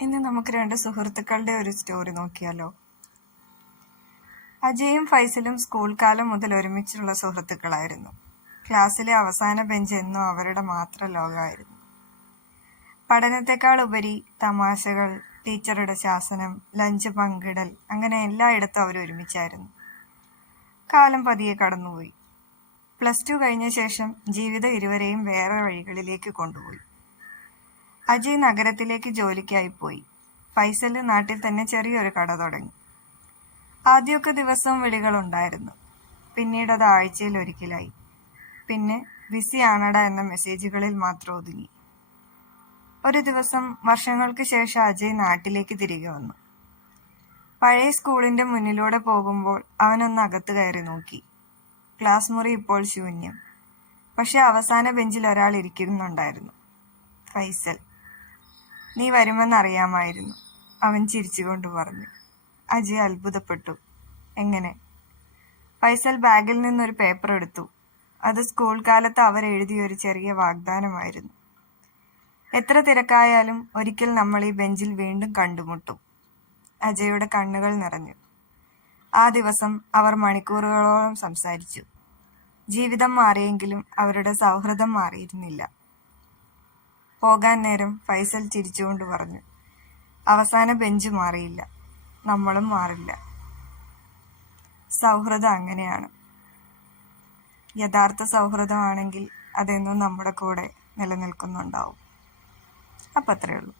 ഇന്ന് നമുക്ക് രണ്ട് സുഹൃത്തുക്കളുടെ ഒരു സ്റ്റോറി നോക്കിയാലോ. അജയും ഫൈസലും സ്കൂൾ കാലം മുതൽ ഒരുമിച്ചുള്ള സുഹൃത്തുക്കളായിരുന്നു. ക്ലാസ്സിലെ അവസാന ബെഞ്ച് എന്നും അവരുടെ മാത്രം ലോകമായിരുന്നു. പഠനത്തെക്കാൾ ഉപരി തമാശകൾ, ടീച്ചറുടെ ശാസനം, ലഞ്ച് പങ്കിടൽ, അങ്ങനെ എല്ലായിടത്തും അവർ ഒരുമിച്ചായിരുന്നു. കാലം പതിയെ കടന്നുപോയി. +2 കഴിഞ്ഞ ശേഷം ജീവിതം ഇരുവരെയും വേറെ വഴികളിലേക്ക് കൊണ്ടുപോയി. അജയ് നഗരത്തിലേക്ക് ജോലിക്കായി പോയി. ഫൈസൽ നാട്ടിൽ തന്നെ ചെറിയൊരു കട തുടങ്ങി. ആദ്യമൊക്കെ ദിവസവും വിളികളുണ്ടായിരുന്നു. പിന്നീട് അത് ആഴ്ചയിൽ ഒരിക്കലായി. പിന്നെ ബിസി ആണടാ എന്ന മെസ്സേജുകളിൽ മാത്രം ഒതുങ്ങി. ഒരു ദിവസം വർഷങ്ങൾക്ക് ശേഷം അജയ് നാട്ടിലേക്ക് തിരികെ വന്നു. പഴയ സ്കൂളിന്റെ മുന്നിലൂടെ പോകുമ്പോൾ അവനൊന്ന് അകത്ത് കയറി നോക്കി. ക്ലാസ് മുറി ഇപ്പോൾ ശൂന്യം. പക്ഷെ അവസാന ബെഞ്ചിൽ ഒരാൾ ഇരിക്കുന്നുണ്ടായിരുന്നു. ഫൈസൽ. "നീ വരുമെന്നറിയാമായിരുന്നു," അവൻ ചിരിച്ചുകൊണ്ട് പറഞ്ഞു. അജയ് അത്ഭുതപ്പെട്ടു. "എങ്ങനെ?" ഫൈസൽ ബാഗിൽ നിന്നൊരു പേപ്പർ എടുത്തു. അത് സ്കൂൾ കാലത്ത് അവരെഴുതിയ ഒരു ചെറിയ വാഗ്ദാനമായിരുന്നു. "എത്ര തിരക്കായാലും ഒരിക്കൽ നമ്മൾ ഈ ബെഞ്ചിൽ വീണ്ടും കണ്ടുമുട്ടും." അജയുടെ കണ്ണുകൾ നിറഞ്ഞു. ആ ദിവസം അവർ മണിക്കൂറുകളോളം സംസാരിച്ചു. ജീവിതം മാറിയെങ്കിലും അവരുടെ സൗഹൃദം മാറിയിരുന്നില്ല. പോകാൻ നേരം ഫൈസൽ ചിരിച്ചുകൊണ്ട് പറഞ്ഞു, "അവസാന ബെഞ്ച് മാറിയില്ല, നമ്മളും മാറില്ല." സൗഹൃദം അങ്ങനെയാണ്. യഥാർത്ഥ സൗഹൃദമാണെങ്കിൽ അതെന്നും നമ്മുടെ കൂടെ നിലനിൽക്കുന്നുണ്ടാവും. അപ്പം അത്രയേ ഉള്ളൂ.